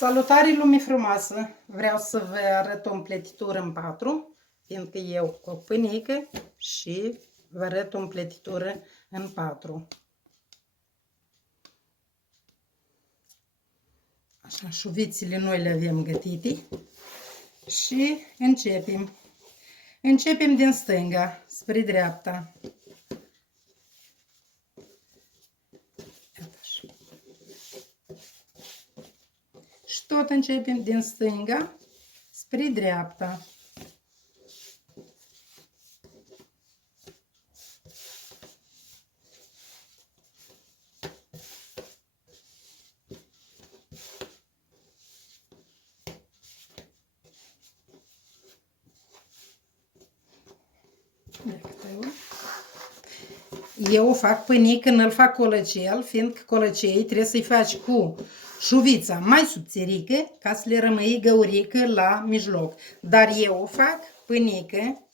Salutare, lume frumoasă! Vreau să vă arăt o împletitură în patru, fiindcă eu o pânică și vă arăt o împletitură în patru. Așa, șuvițele noi le avem gătite și începem. Începem din stânga spre dreapta. Și tot începem din stânga spre dreapta. Eu fac pâinică, nu-l fac colăcel, fiindcă colăceii trebuie să-i faci cu șuvița mai subțirică ca să le rămâi găurică la mijloc. Dar eu o fac pâinică,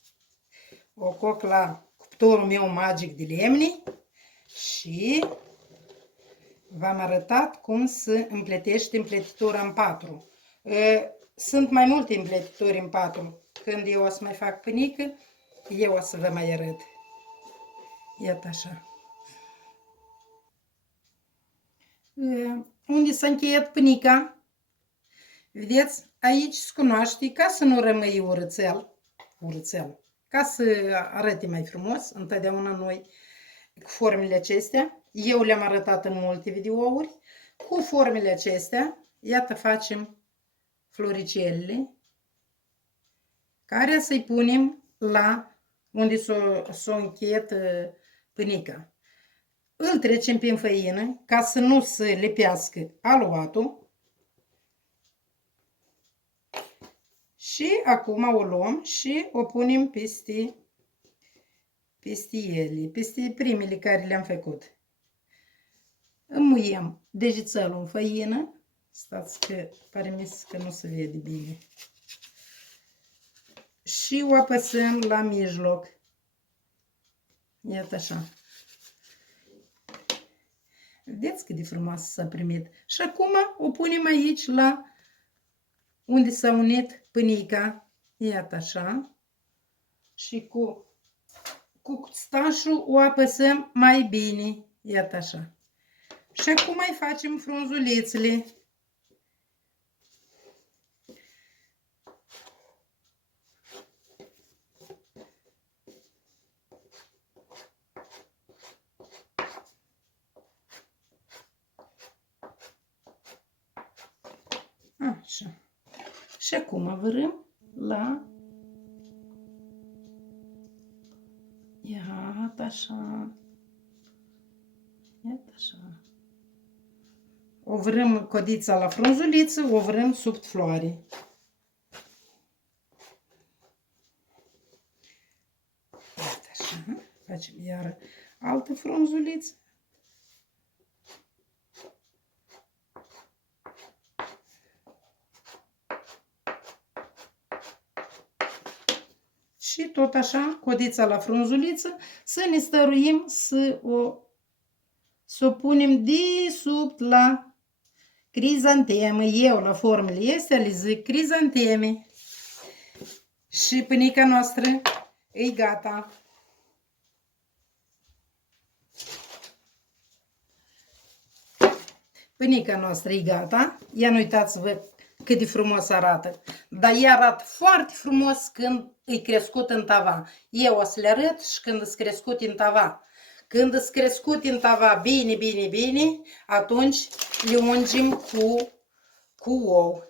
o coc la cuptorul meu magic de lemne și v-am arătat cum să împletești împletitura în patru. Sunt mai multe împletituri în patru. Când eu o să mai fac pâinică, eu o să vă mai arăt. Iată așa. Unde s-a încheiat pânica, vedeți, aici se cunoaște, ca să nu rămâi urățel, ca să arate mai frumos, întotdeauna noi cu formele acestea, eu le-am arătat în multe videouri, cu formele acestea, iată facem floricelele, care să-i punem la unde s-a încheiat pânica. Îl trecem prin făină ca să nu se lipească aluatul. Și acum o luăm și o punem peste ele, peste primele care le-am făcut. Înmuiem degețelul în făină. Stați că pare că nu se vede bine. Și o apăsăm la mijloc. Iată așa. Vedeți cât de frumos s-a primit. Și acum o punem aici la unde s-a unit pânica. Iată așa. Și cu cuțitașul o apăsăm mai bine. Iată așa. Și acum mai facem frunzulițele. Așa. Și acum vărâm la... Iată așa. Iată așa. O vrem codița la frunzuliță, o vrem sub floare. Iată așa. Facem iară altă frunzuliță. Și tot așa, codița la frunzuliță, să ne stăruim să o punem de sub la crizanteme. Eu la formele astea le zic crizanteme. Și pânica noastră e gata. Pânica noastră e gata. Ia nu uitați-vă cât de frumos arată. Dar ea arată foarte frumos când e crescut în tava. Eu o să le arăt și când e crescut în tava. Când e crescut în tava bine, atunci le ungem cu ou.